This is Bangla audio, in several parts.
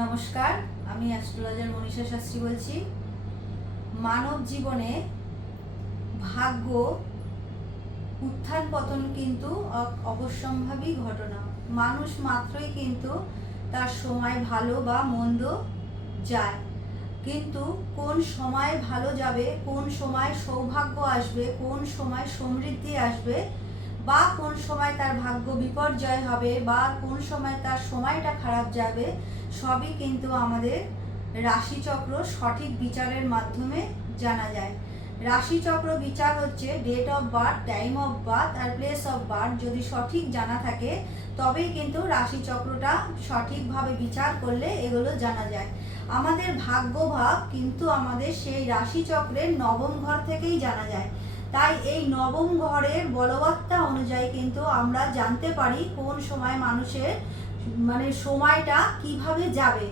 নমস্কার, আমি অ্যাস্ট্রোলজার মনীষা শাস্ত্রী বলছি। মানব জীবনে ভাগ্য উত্থান পতন কিন্তু অবশ্যম্ভাবী ঘটনা। মানুষ মাত্রই কিন্তু তার সময় ভালো বা মন্দ যায়, কিন্তু কোন সময় ভালো যাবে, কোন সময় সৌভাগ্য আসবে, কোন সময় সমৃদ্ধি আসবে, বা কোন সময় তার ভাগ্য বিপর্যয় হবে, বা কোন সময় তার সময়টা খারাপ যাবে, সবই কিন্তু আমাদের রাশিচক্র সঠিক বিচারের মাধ্যমে জানা যায়। রাশিচক্র বিচার হচ্ছে date of birth, time of birth আর প্লেস অফ বার্থ যদি সঠিক জানা থাকে তবেই কিন্তু রাশিচক্রটা সঠিকভাবে বিচার করলে এগুলো জানা যায়। আমাদের ভাগ্যভাব কিন্তু আমাদের সেই রাশিচক্রের নবম ঘর থেকেই জানা যায়। তাই এই নবম ঘরের বলবত্তা অনুযায়ী কিন্তু আমরা জানতে পারি কোন সময় মানুষের সময়টা কিভাবে যাবে।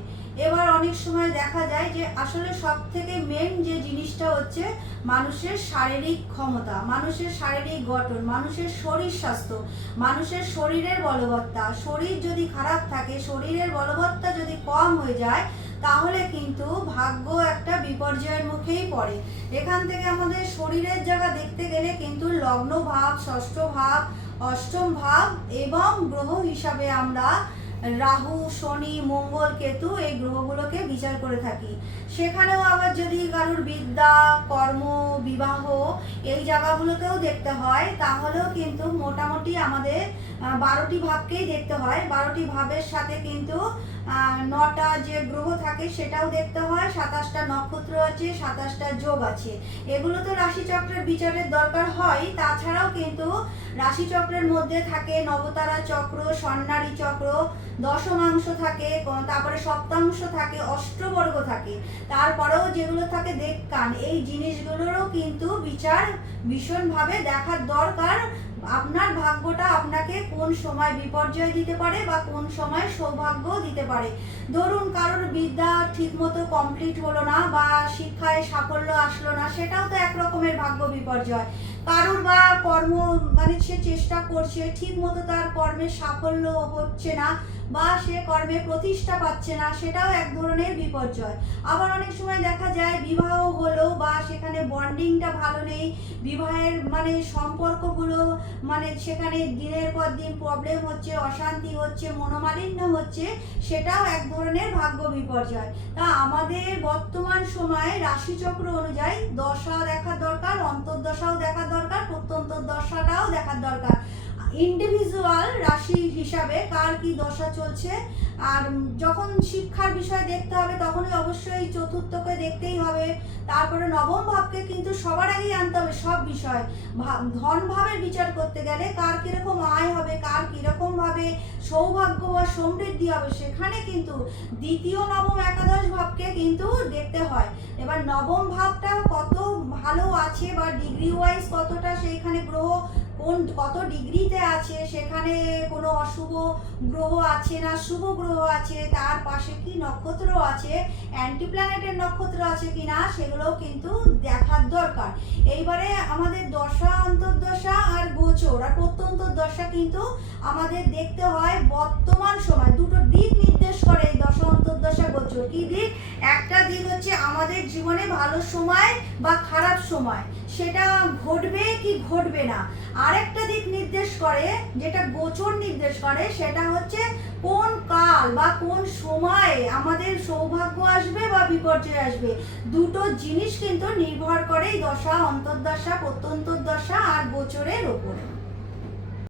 এবার অনেক সময় দেখা যায় যে আসলে সব থেকে মেন যে জিনিসটা হচ্ছে মানুষের শারীরিক ক্ষমতা, মানুষের শারীরিক গঠন, মানুষের শরীর স্বাস্থ্য, মানুষের শরীরের বলবত্তা। শরীর যদি খারাপ থাকে, শরীরের বলবত্তা যদি কম হয়ে যায়, তাহলে কিন্তু ভাগ্য একটা বিপর্যয়ের মুখেই পড়ে। এখান থেকে আমাদের শরীরের জায়গা দেখতে গেলে কিন্তু লগ্ন ভাব, ষষ্ঠ ভাব, অষ্টম ভাব এবং গ্রহ হিসাবে আমরা রাহু, শনি, মঙ্গল, কেতু এই গ্রহগুলোকে বিচার করে থাকি। সেখানেও আবার যদি কারোর বিদ্যা, কর্ম, বিবাহ এই জায়গাগুলোকেও দেখতে হয়, তাহলেও কিন্তু মোটামুটি আমাদের 12টি ভাবকেই দেখতে হয়। 12টি ভাবের সাথে কিন্তু 9টা যে গ্রহ থাকে সেটাও দেখতে হয়, 27টা নক্ষত্র আছে, 27টা যোগ আছে। এগুলো তো রাশিচক্রের বিচারের দরকার হয়। তাছাড়াও কিন্তু রাশিচক্রের মধ্যে থাকে নবতারা চক্র, স্বর্ণালী চক্র, দশমাংশ থাকে, তারপরে সপ্তাংশ থাকে, অষ্টবর্গ থাকে, তারপরেও যেগুলো থাকে দেবকান, এই জিনিসগুলোরও কিন্তু বিচার ভীষণভাবে দেখার দরকার। আপনার ভাগ্যটা আপনাকে কোন সময় বিপর্যয় দিতে পারে বা কোন সময় সৌভাগ্য দিতে পারে। ধরুন কারোর বিদ্যা ঠিকমতো কমপ্লিট হলো না বা শিক্ষায় সাফল্য আসলো না, সেটাও তো এক রকমের ভাগ্য বিপর্যয়। কারোর বা কর্ম সে চেষ্টা করছে, ঠিক মতো তার কর্মের সাফল্য হচ্ছে না বা সে কর্মে প্রতিষ্ঠা পাচ্ছে না, সেটাও এক ধরনের বিপর্যয়। আবার অনেক সময় দেখা যায় বিবাহ হলো বা সেখানে বন্ডিংটা ভালো নেই, বিবাহের সম্পর্কগুলো সেখানে দিনের পর দিন প্রবলেম হচ্ছে, অশান্তি হচ্ছে, মনোমালিন্য হচ্ছে, সেটাও এক ধরনের ভাগ্য বিপর্যয়। তা আমাদের বর্তমান সময়ে রাশিচক্র অনুযায়ী দশা দেখার দরকার, অন্তর্দশাও দেখার দরকার, প্রত্যন্তর দশাটাও দেখার দরকার। ইন্ডিভিজুয়াল রাশি হিসাবে কার কি দশা চলছে। আর যখন শিক্ষার বিষয় দেখতে হবে তখনই অবশ্যই চতুর্থকে দেখতেই হবে। তারপরে নবম ভাবকে কিন্তু সবার আগেই আনতে হবে সব বিষয়। ধন ভাবের বিচার করতে গেলে কার কিরকম আয় হবে, কার কিরকম ভাবে সৌভাগ্য বা সমৃদ্ধি হবে, সেখানে কিন্তু দ্বিতীয়, নবম, একাদশ ভাবকে কিন্তু দেখতে হয়। এবার নবম ভাবটা কত ভালো আছে বা ডিগ্রি ওয়াইজ কতটা সেইখানে গ্রহ কত ডিগ্রিতে আছে, সেখানে কোনো অশুভ গ্রহ আছে না শুভ গ্রহ আছে, তার পাশে কি নক্ষত্র আছে, অ্যান্টি প্ল্যানেটের নক্ষত্র আছে কিনা, সেগুলোও কিন্তু দেখার দরকার। এইবারে আমাদের দশা, অন্তর্দশা আর গোচর আর প্রত্যন্তর দশা কিন্তু আমাদের দেখতে হয়। বর্তমান সময় দুটো দিক নির্দেশ করে এই দশা, অন্তর্দশা, গোচর। কি দিক? একটা দিক হচ্ছে আমাদের জীবনে ভালো সময় বা খারাপ সময়, সেটা ঘটবে কি ঘটবে না। আরেকটা দিক নির্দেশ করে, যেটা গোচর নির্দেশ করে, সেটা হচ্ছে কোন কাল বা কোন সময়ে আমাদের সৌভাগ্য আসবে বা বিপর্যয় আসবে। দুটো জিনিস কিন্তু নির্ভর করে এই দশা, অন্তর্দশা, প্রত্যন্তর দশা আর গোচরের উপরে।